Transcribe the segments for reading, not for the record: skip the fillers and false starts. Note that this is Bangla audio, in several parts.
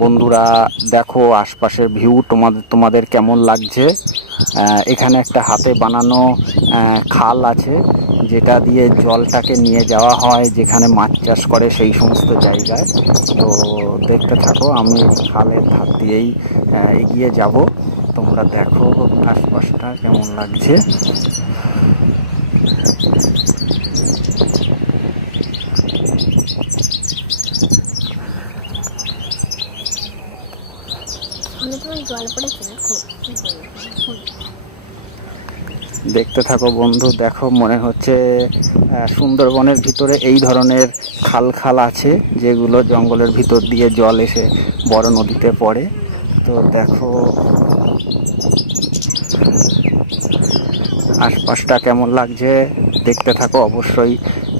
বন্ধুরা দেখো আশপাশের ভিউ তোমাদের কেমন লাগছে। এখানে একটা হাতে বানানো খাল আছে, যেটা দিয়ে জলটাকে নিয়ে যাওয়া হয় যেখানে মাছ চাষ করে সেই সমস্ত জায়গায়। তো দেখতে থাকো, আমি খালের ধার দিয়েই এগিয়ে যাব। তোমরা দেখো আশপাশটা কেমন লাগছে। দেখতে থাকো বন্ধু, দেখো মনে হচ্ছে সুন্দরবনের ভিতরে এই ধরনের খাল আছে, যেগুলো জঙ্গলের ভিতর দিয়ে জল এসে বড় নদীতে পড়ে। তো দেখো আশপাশটা কেমন লাগছে, দেখতে থাকো। অবশ্যই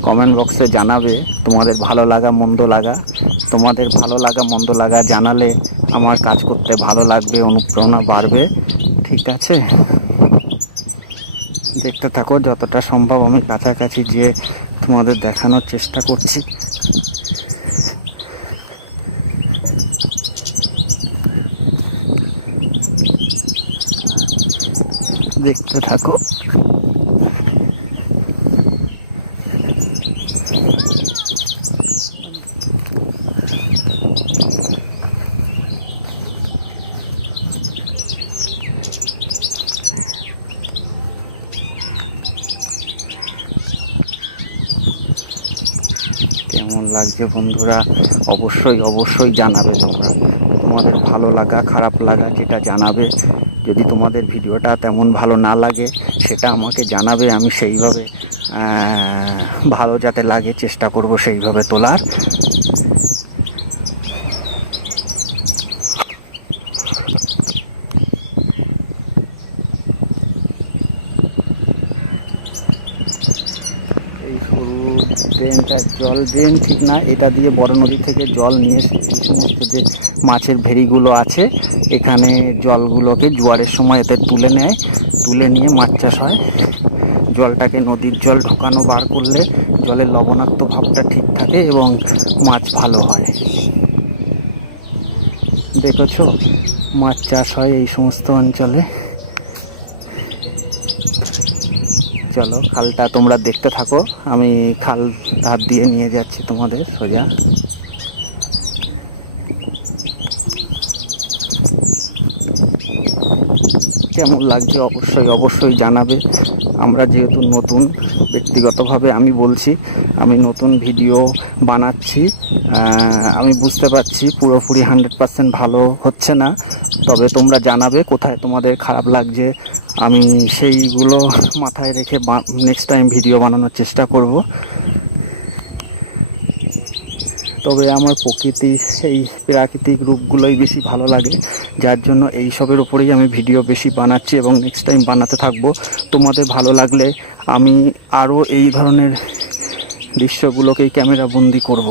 কমেন্ট বক্সে জানাবে তোমাদের ভালো লাগা মন্দ লাগা। তোমাদের ভালো লাগা মন্দ লাগা জানালে আমার কাজ করতে ভালো লাগবে, অনুপ্রেরণা বাড়বে। ঠিক আছে, দেখতে থাকো। যতটা সম্ভব আমি কাছাকাছি যে তোমাদের দেখানোর চেষ্টা করছি। দেখতে থাকো। কেমন লাগছে বন্ধুরা, অবশ্যই জানাবে। তোমাদের ভালো লাগা খারাপ লাগা যেটা জানাবে। যদি তোমাদের ভিডিওটা তেমন ভালো না লাগে সেটা আমাকে জানাবে, আমি সেইভাবে ভালো যাতে লাগে চেষ্টা করব সেইভাবে তোলার। এই সরু ড্রেনটা, ড্রেন ঠিক না, এটা দিয়ে বড় নদী থেকে জল নিয়ে এসে এই সমস্ত যে মাছের ভেড়িগুলো আছে এখানে জলগুলোকে জোয়ারের সময় এতে তুলে নিয়ে মাছ চাষ হয়। জলটাকে নদীর জল ঢোকানো বার করলে জলের লবণাক্ত ভাবটা ঠিক থাকে এবং মাছ ভালো হয়। দেখেছো, মাছ চাষ হয় এই সমস্ত অঞ্চলে। চলো খালটা তোমরা দেখতে থাকো, আমি খাল ধার দিয়ে নিয়ে যাচ্ছি তোমাদের সোজা। কেমন লাগছে অবশ্যই জানাবে। আমরা যেহেতু নতুন, ব্যক্তিগতভাবে আমি বলছি, আমি নতুন ভিডিও বানাচ্ছি। আমি বুঝতে পারছি পুরোপুরি 100% ভালো হচ্ছে না, তবে তোমরা জানাবে কোথায় তোমাদের খারাপ লাগছে। আমি সেইগুলো মাথায় রেখে নেক্সট টাইম ভিডিও বানানোর চেষ্টা করব। তবে আমার এই প্রাকৃতিক রূপগুলোই বেশি ভালো লাগে, যার জন্য এই সবের উপরেই আমি ভিডিও বেশি বানাচ্ছি এবং নেক্সট টাইম বানাতে থাকবো। তোমাদের ভালো লাগলে আমি আরও এই ধরনের দৃশ্যগুলোকেই ক্যামেরা বন্দি করব।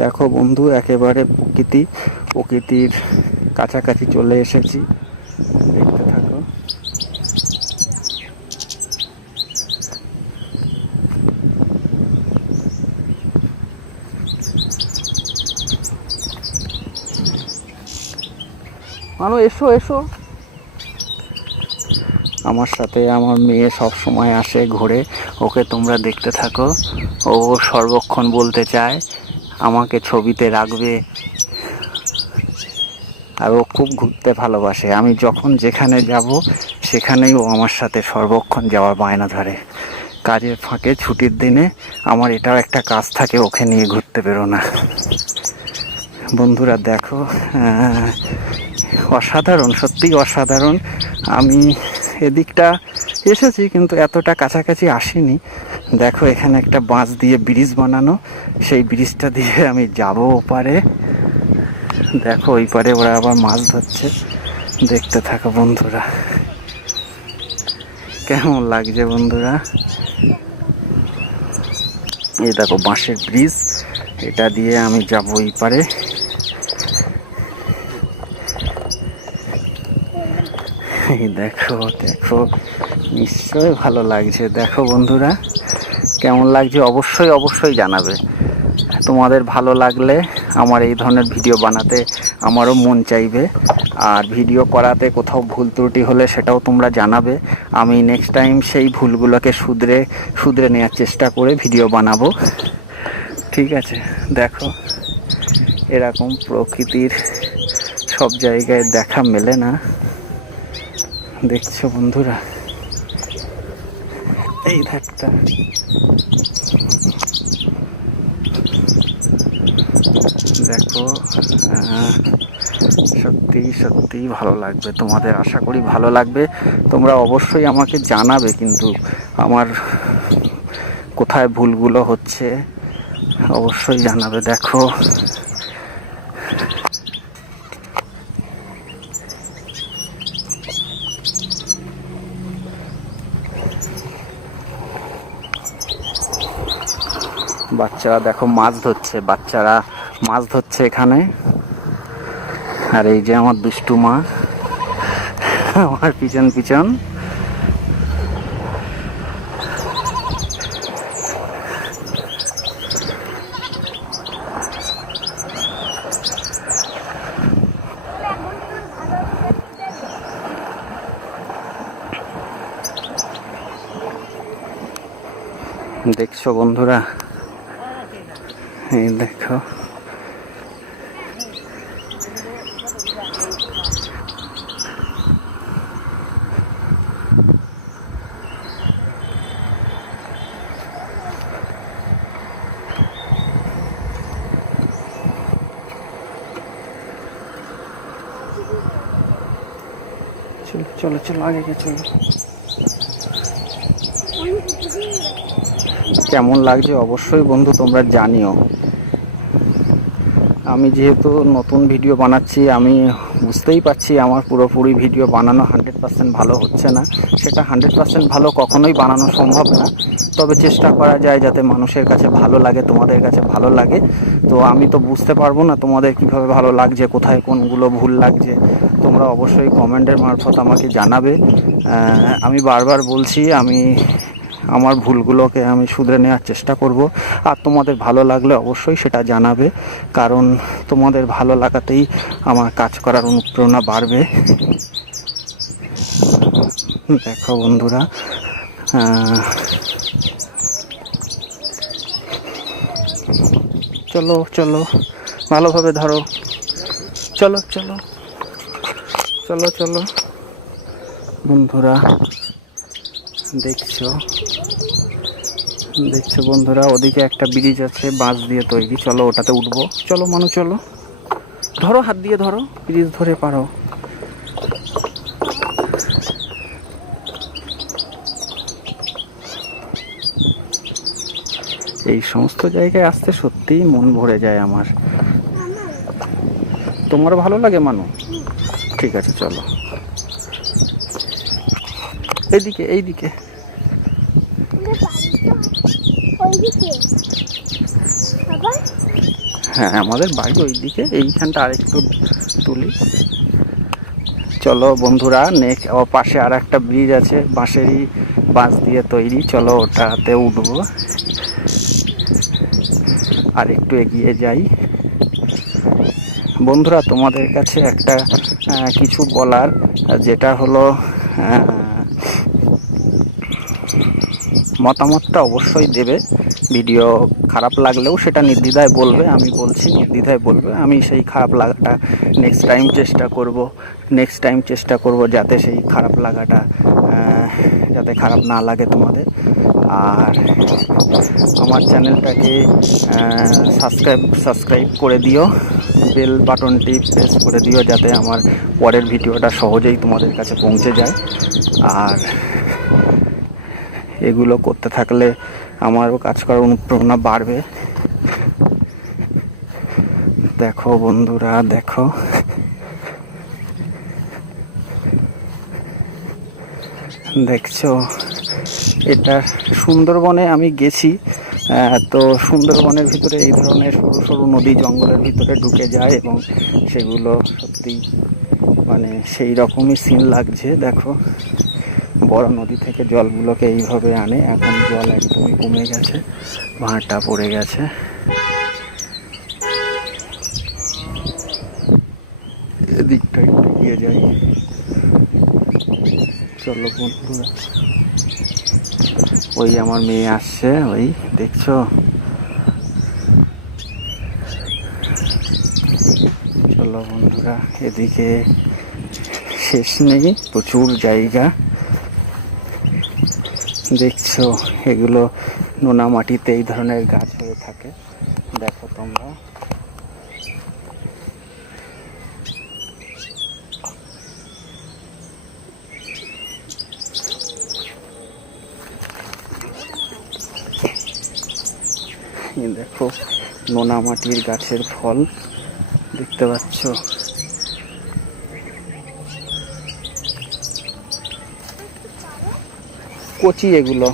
দেখো বন্ধু, একেবারে প্রকৃতির কাছাকাছি চলে এসেছি, দেখতে থাকো। এসো। আমার সাথে আমার মেয়ে সব সময় আসে ঘুরে, ওকে তোমরা দেখতে থাকো। ও সর্বক্ষণ বলতে চায় আমাকে ছবিতে রাখবে, আর ও খুব ঘুরতে ভালোবাসে। আমি যখন যেখানে যাব সেখানেই ও আমার সাথে সর্বক্ষণ যাওয়ার বায়না ধরে। কাজের ফাঁকে ছুটির দিনে আমার এটাও একটা কাজ থাকে, ওকে নিয়ে ঘুরতে বেরোনা। বন্ধুরা দেখো, অসাধারণ, সত্যিই অসাধারণ। আমি এদিকটা এসেছি কিন্তু এতটা কাছাকাছি আসিনি। দেখো এখানে একটা বাঁশ দিয়ে ব্রিজ বানানো, সেই ব্রিজটা দিয়ে আমি যাব ওপারে। দেখো ওই পারে ওরা আবার মাছ ধরছে, দেখতে থাকো বন্ধুরা। কেমন লাগছে বন্ধুরা, এই দেখো বাঁশের ব্রিজ, এটা দিয়ে আমি যাব ওই পারে। এই দেখো দেখো, নিশ্চয়ই ভালো লাগছে। দেখো বন্ধুরা, কেমন লাগছে অবশ্যই অবশ্যই জানাবে। তোমাদের ভালো লাগলে আমার এই ধরনের ভিডিও বানাতে আমারও মন চাইবে, আর ভিডিও করাতে কোথাও ভুল ত্রুটি হলে সেটাও তোমরা জানাবে। আমি নেক্সট টাইম সেই ভুলগুলোকে শুধরে নেওয়ার চেষ্টা করে ভিডিও বানাবো, ঠিক আছে? দেখো, এরকম প্রকৃতির সব জায়গায় দেখা মেলে না, দেখছো বন্ধুরা? এই ধারটা দেখো, সত্যি সত্যি ভালো লাগবে তোমাদের, আশা করি ভালো লাগবে। তোমরা অবশ্যই আমাকে জানাবে কিন্তু আমার কোথায় ভুলগুলো হচ্ছে, অবশ্যই জানাবে। দেখো, বাচ্চারা দেখো মাছ ধরছে, বাচ্চারা মাছ ধরছে এখানে। আর এই যে আমার দুষ্টু মা আমার পিছন পিছন। দেখছো বন্ধুরা, এই দেখো, চলো চলো চলো আগে চলো। কেমন লাগছে অবশ্যই বন্ধু তোমরা জানিও। আমি যেহেতু নতুন ভিডিও বানাচ্ছি, আমি বুঝতেই পারছি আমার পুরোপুরি ভিডিও বানানো 100% ভালো হচ্ছে না। সেটা 100% ভালো কখনোই বানানো সম্ভব না, তবে চেষ্টা করা যায় যাতে মানুষের কাছে ভালো লাগে, তোমাদের কাছে ভালো লাগে। তো আমি তো বুঝতে পারবো না তোমাদের কিভাবে ভালো লাগছে, কোথায় কোনগুলো ভুল লাগছে। তোমরা অবশ্যই কমেন্টের মারফত আমাকে জানাবে। আমি বারবার বলছি, আমি আমার ভুলগুলোকে আমি শুধরে নেওয়ার চেষ্টা করব। আর তোমাদের ভালো লাগলে অবশ্যই সেটা জানাবে, কারণ তোমাদের ভালো লাগাতেই আমার কাজ করার অনুপ্রেরণা বাড়বে। দেখো বন্ধুরা, চলো চলো ভালোভাবে ধরো, চলো চলো চলো চলো বন্ধুরা। দেখছো দেখছো বন্ধুরা, ওদিকে একটা ব্রিজ আছে বাঁশ দিয়ে তৈরি, চলো ওটাতে উঠবো। চলো মানু চলো, ধরো হাত দিয়ে ধরো, ব্রিজ ধরে পারো। এই সমস্ত জায়গায় আসতে সত্যিই মন ভরে যায় আমার। তোমার ভালো লাগে মানু? ঠিক আছে চলো, এইদিকে এইদিকে। হ্যাঁ আমাদের বাড়ি ওইদিকে, এইখানটা আরেকটু তুলি। চলো বন্ধুরা, পাশে আর একটা ব্রিজ আছে বাঁশেরই, বাঁশ দিয়ে তৈরি, চলো ওটাতে উঠবো। আর একটু এগিয়ে যাই। বন্ধুরা তোমাদের কাছে একটা কিছু বলার, যেটা হলো মতামতটা অবশ্যই দেবে। ভিডিও খারাপ লাগলেও সেটা নির্দ্বিধায় বলবে, আমি বলছি নির্দ্বিধায় বলবে। আমি সেই খারাপ লাগাটা নেক্সট টাইম চেষ্টা করব যাতে সেই খারাপ লাগাটা যাতে খারাপ না লাগে তোমাদের। আর আমার চ্যানেলটাকে সাবস্ক্রাইব করে দিও, বেল বাটনটি প্রেস করে দিও যাতে আমার পরের ভিডিওটা সহজেই তোমাদের কাছে পৌঁছে যায়। আর এগুলো করতে থাকলে আমারও কাজ করার অনুপ্রেরণা বাড়বে। দেখো বন্ধুরা দেখো, দেখছো এটা সুন্দরবনে আমি গেছি। তো সুন্দরবনের ভিতরে এই ধরনের সরু সরু নদী জঙ্গলের ভিতরে ঢুকে যায় এবং সেগুলো সত্যি মানে সেই রকমই সিন লাগছে। দেখো বড় নদী থেকে জলগুলোকে এইভাবে আনে, এখন জল একদমই কমে গেছে, ভাঁটা পড়ে গেছে। এদিকটা একটু গিয়ে যাই, চলো বন্ধুরা। ওই আমার মেয়ে আসছে, ওই দেখছো। চলো বন্ধুরা, এদিকে শেষ নেই, প্রচুর জায়গা দেখছো। এগুলো নোনা মাটিতে এই ধরনের গাছ হয়ে থাকে, দেখো তোমরা। দেখো নোনা মাটির গাছের ফল দেখতে পাচ্ছ। কচি এগুলো।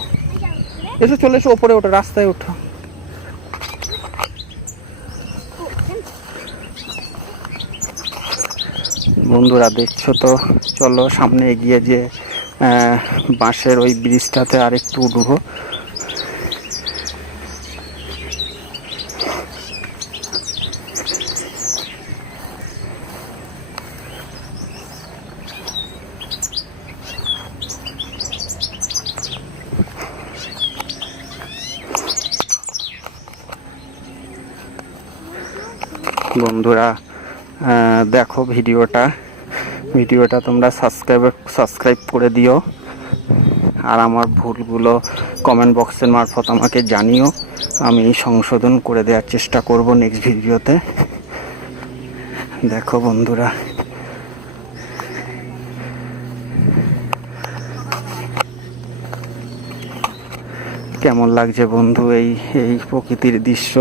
এসো চলে এসো, ওপরে ওঠো, রাস্তায় ওঠো। বন্ধুরা দেখছো তো, চলো সামনে এগিয়ে যে বাঁশের ওই ব্রিজটাতে আরেকটু উঠবো। বন্ধুরা দেখো ভিডিওটা তোমরা সাবস্ক্রাইব করে দিও, আর আমার ভুলগুলো কমেন্ট বক্সের মারফত আমাকে জানিও, আমি সংশোধন করে দেওয়ার চেষ্টা করব নেক্সট ভিডিওতে। দেখো বন্ধুরা, কেমন লাগছে বন্ধু এই প্রকৃতির দৃশ্য?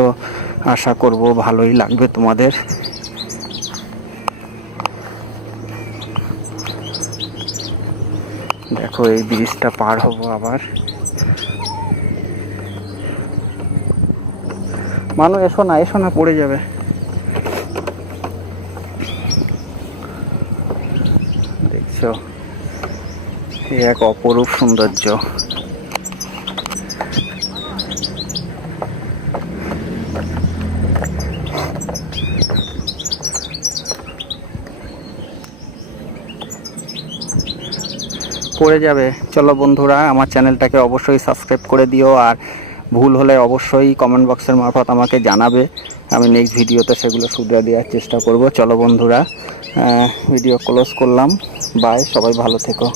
আশা করব ভালোই লাগবে তোমাদের। দেখো এই ব্রিজটা পার হব আবার। মানু এসো না পড়ে যাবে। দেখছো এক অপরূপ সৌন্দর্য। পড়ে যাবে। চলো বন্ধুরা, আমার চ্যানেলটাকে অবশ্যই সাবস্ক্রাইব করে দিও, আর ভুল হলে অবশ্যই কমেন্ট বক্সের মারফত আমাকে জানাবে, আমি নেক্সট ভিডিওতে সেগুলো শুধরে দেওয়ার চেষ্টা করব। চলো বন্ধুরা, ভিডিও ক্লোজ করলাম, বাই, সবাই ভালো থেকো।